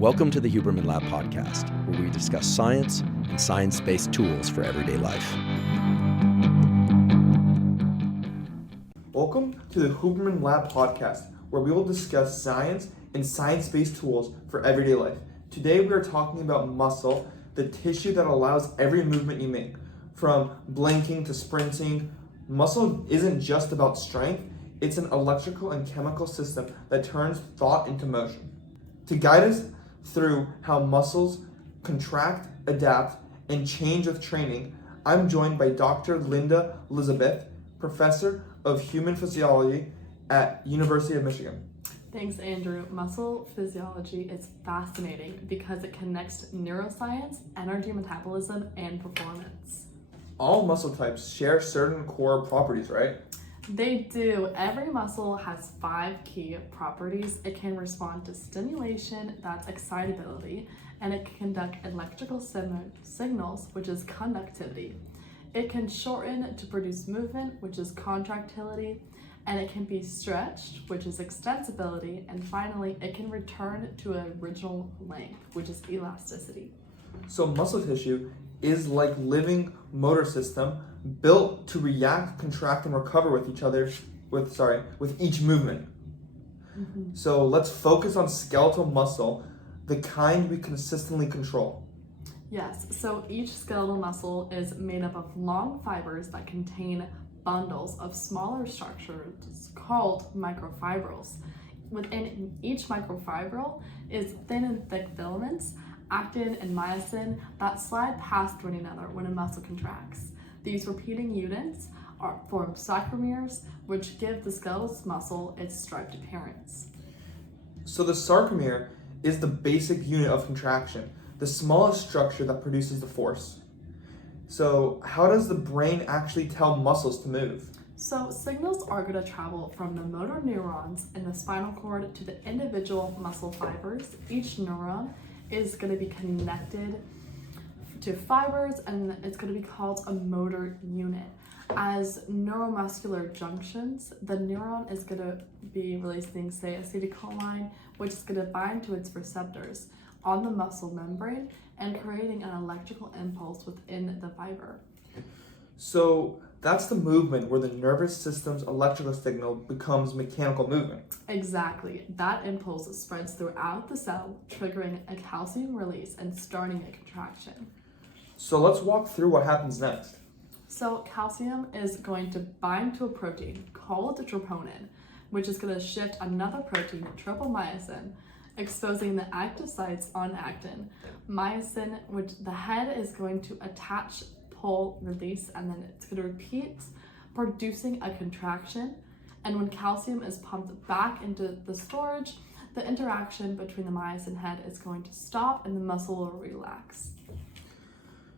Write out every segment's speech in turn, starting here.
Welcome to the Huberman Lab podcast, where we discuss science and science-based tools for everyday life. Welcome to the Huberman Lab podcast, where we will discuss science and science-based tools for everyday life. Today we are talking about muscle, the tissue that allows every movement you make. From blinking to sprinting, muscle isn't just about strength, it's an electrical and chemical system that turns thought into motion. To guide us through how muscles contract, adapt, and change with training, I'm joined by Dr. Linda Elizabeth, Professor of Human Physiology at University of Michigan. Thanks, Andrew. Muscle physiology is fascinating because it connects neuroscience, energy metabolism, and performance. All muscle types share certain core properties, right? They do. Every muscle has 5 key properties. It can respond to stimulation, that's excitability, and it can conduct electrical signals, which is conductivity. It can shorten to produce movement, which is contractility, and it can be stretched, which is extensibility, and finally, it can return to original length, which is elasticity. So muscle tissue is like living motor system built to react, contract, and recover with each movement. So let's focus on skeletal muscle, the kind we consistently control. Yes, so each skeletal muscle is made up of long fibers that contain bundles of smaller structures called microfibrils. Within each microfibril is thin and thick filaments, actin and myosin, that slide past one another when a muscle contracts. These repeating units form sarcomeres, which give the skeletal muscle its striped appearance. So the sarcomere is the basic unit of contraction, the smallest structure that produces the force. So how does the brain actually tell muscles to move? So signals are going to travel from the motor neurons in the spinal cord to the individual muscle fibers. Each neuron is going to be connected to fibers, and it's going to be called a motor unit. As neuromuscular junctions, the neuron is going to be releasing, say, acetylcholine, which is going to bind to its receptors on the muscle membrane and creating an electrical impulse within the fiber. So that's the movement where the nervous system's electrical signal becomes mechanical movement. Exactly. That impulse spreads throughout the cell, triggering a calcium release and starting a contraction. So let's walk through what happens next. So calcium is going to bind to a protein called troponin, which is going to shift another protein, tropomyosin, exposing the active sites on actin. Myosin, which the head is going to attach, pull, release, and then it's going to repeat, producing a contraction. And when calcium is pumped back into the storage, the interaction between the myosin head is going to stop and the muscle will relax.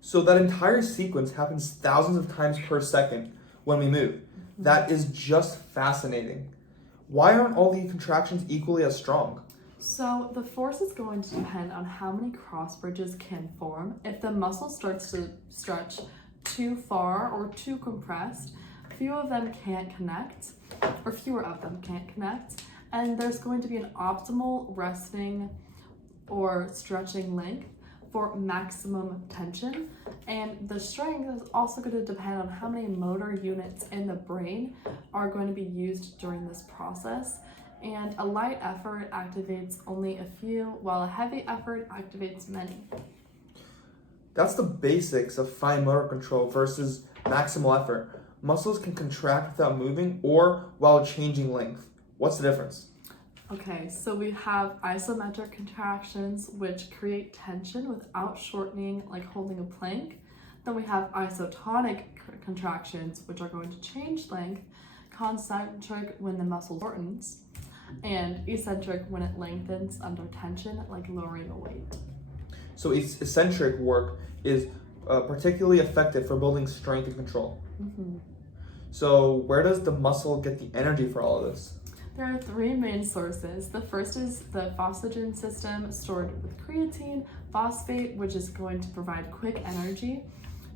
So that entire sequence happens thousands of times per second when we move. That is just fascinating. Why aren't all the contractions equally as strong? So the force is going to depend on how many cross bridges can form. If the muscle starts to stretch too far or too compressed, fewer of them can't connect, and there's going to be an optimal resting or stretching length for maximum tension. And the strength is also going to depend on how many motor units in the brain are going to be used during this process. And a light effort activates only a few, while a heavy effort activates many. That's the basics of fine motor control versus maximal effort. Muscles can contract without moving or while changing length. What's the difference? Okay, so we have isometric contractions, which create tension without shortening, like holding a plank. Then we have isotonic contractions, which are going to change length, concentric when the muscle shortens, and eccentric when it lengthens under tension, like lowering a weight. So eccentric work is particularly effective for building strength and control. So where does the muscle get the energy for all of this? There are 3 main sources. The first is the phosphagen system stored with creatine, phosphate, which is going to provide quick energy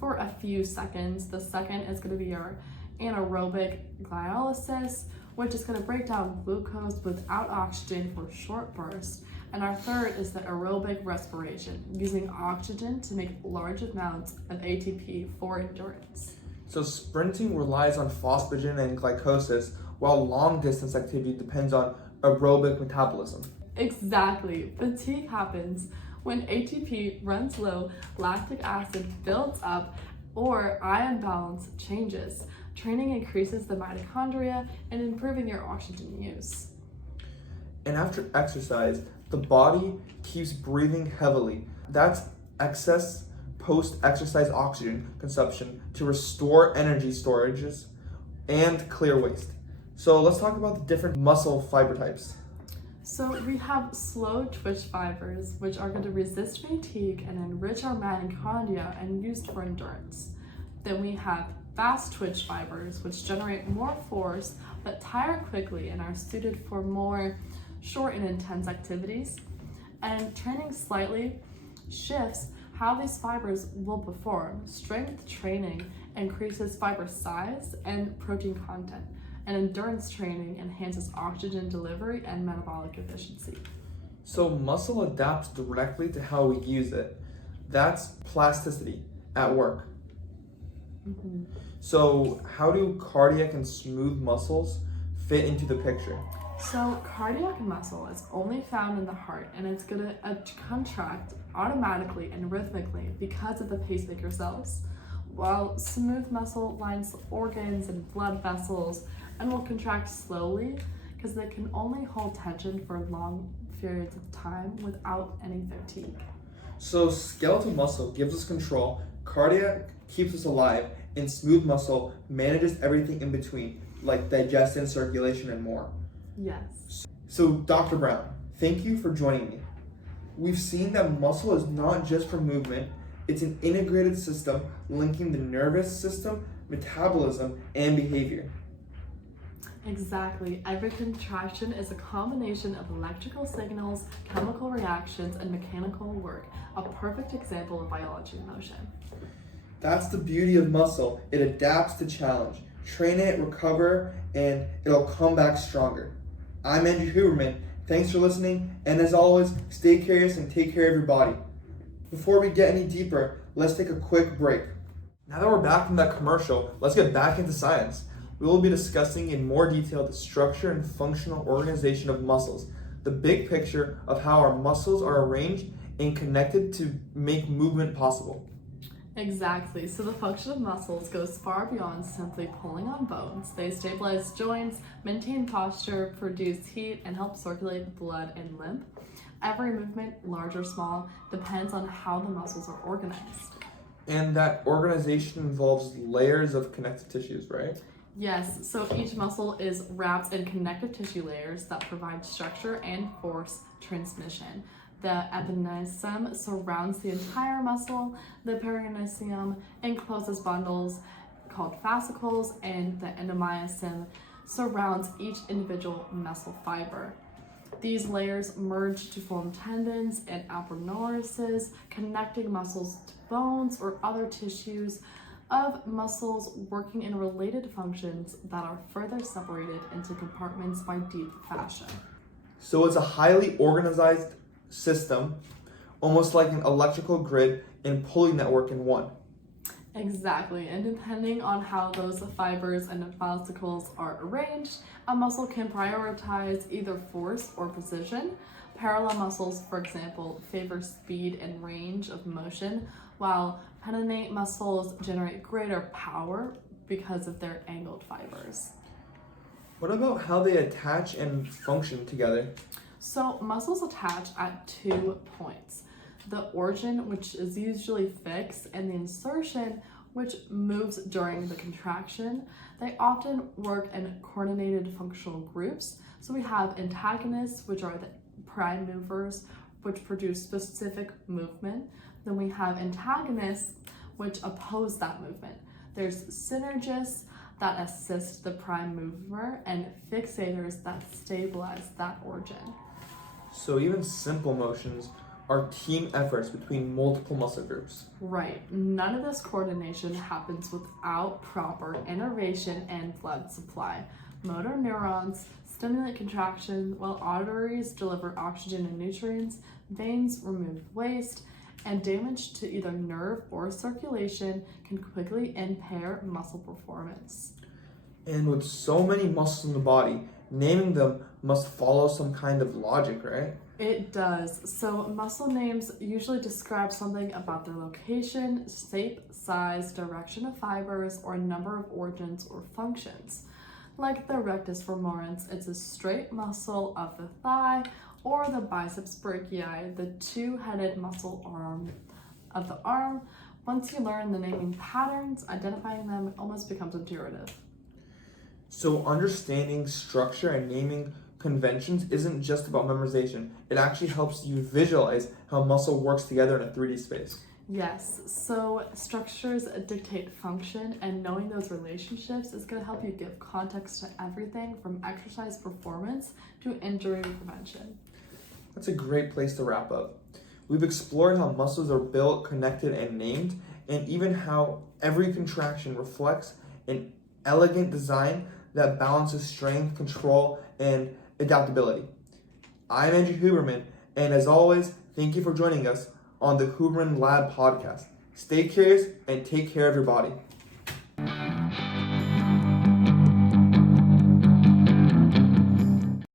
for a few seconds. The second is going to be your anaerobic glycolysis, which is going to break down glucose without oxygen for short bursts. And our third is the aerobic respiration, using oxygen to make large amounts of ATP for endurance. So sprinting relies on phosphagen and glycolysis, while long distance activity depends on aerobic metabolism. Exactly. Fatigue happens when ATP runs low, lactic acid builds up, or ion balance changes. Training increases the mitochondria and improving your oxygen use. And after exercise, the body keeps breathing heavily. That's excess post-exercise oxygen consumption to restore energy storages and clear waste. So let's talk about the different muscle fiber types. So we have slow twitch fibers, which are going to resist fatigue and enrich our mitochondria and used for endurance. Then we have fast twitch fibers, which generate more force but tire quickly and are suited for more short and intense activities. And training slightly shifts how these fibers will perform. Strength training increases fiber size and protein content, and endurance training enhances oxygen delivery and metabolic efficiency. So muscle adapts directly to how we use it. That's plasticity at work. So how do cardiac and smooth muscles fit into the picture? So cardiac muscle is only found in the heart, and it's going to contract automatically and rhythmically because of the pacemaker cells, while smooth muscle lines organs and blood vessels and will contract slowly because they can only hold tension for long periods of time without any fatigue. So skeletal muscle gives us control, cardiac keeps us alive, and smooth muscle manages everything in between, like digestion, circulation, and more. Yes. So Dr. Brown, thank you for joining me. We've seen that muscle is not just for movement, it's an integrated system linking the nervous system, metabolism, and behavior. Exactly. Every contraction is a combination of electrical signals, chemical reactions, and mechanical work, a perfect example of biology in motion. That's the beauty of muscle. It adapts to challenge. Train it, recover, and it'll come back stronger. I'm Andrew Huberman. Thanks for listening, and as always, stay curious and take care of your body. Before we get any deeper, let's take a quick break. Now that we're back from that commercial, let's get back into science. We will be discussing in more detail the structure and functional organization of muscles, the big picture of how our muscles are arranged and connected to make movement possible. Exactly. So the function of muscles goes far beyond simply pulling on bones. They stabilize joints, maintain posture, produce heat, and help circulate blood and lymph. Every movement, large or small, depends on how the muscles are organized. And that organization involves layers of connective tissues, right? Yes, so each muscle is wrapped in connective tissue layers that provide structure and force transmission. The epimysium surrounds the entire muscle, the perimysium encloses bundles called fascicles, and the endomysium surrounds each individual muscle fiber. These layers merge to form tendons and aponeurosis, connecting muscles to bones or other tissues of muscles working in related functions that are further separated into compartments by deep fascia. So it's a highly organized system, almost like an electrical grid and pulley network in one. Exactly, and depending on how those fibers and fascicles are arranged, a muscle can prioritize either force or precision. Parallel muscles, for example, favor speed and range of motion, while pennate muscles generate greater power because of their angled fibers. What about how they attach and function together? So muscles attach at 2 points. The origin, which is usually fixed, and the insertion, which moves during the contraction. They often work in coordinated functional groups. So we have antagonists, which are the prime movers, which produce specific movement. Then we have antagonists, which oppose that movement. There's synergists that assist the prime mover, and fixators that stabilize that origin. So even simple motions are team efforts between multiple muscle groups. Right. None of this coordination happens without proper innervation and blood supply. Motor neurons stimulate contraction, while arteries deliver oxygen and nutrients, veins remove waste, and damage to either nerve or circulation can quickly impair muscle performance. And with so many muscles in the body, naming them must follow some kind of logic, right? It does. So muscle names usually describe something about their location, shape, size, direction of fibers, or number of organs or functions. Like the rectus femoris, it's a straight muscle of the thigh, or the biceps brachii, the two-headed muscle arm of the arm. Once you learn the naming patterns, identifying them almost becomes intuitive. So understanding structure and naming conventions isn't just about memorization. It actually helps you visualize how muscle works together in a 3D space. Yes, so structures dictate function, and knowing those relationships is going to help you give context to everything from exercise performance to injury prevention. That's a great place to wrap up. We've explored how muscles are built, connected, and named, and even how every contraction reflects an elegant design that balances strength, control, and adaptability. I'm Andrew Huberman, and as always, thank you for joining us on the Huberman Lab podcast. Stay curious and take care of your body.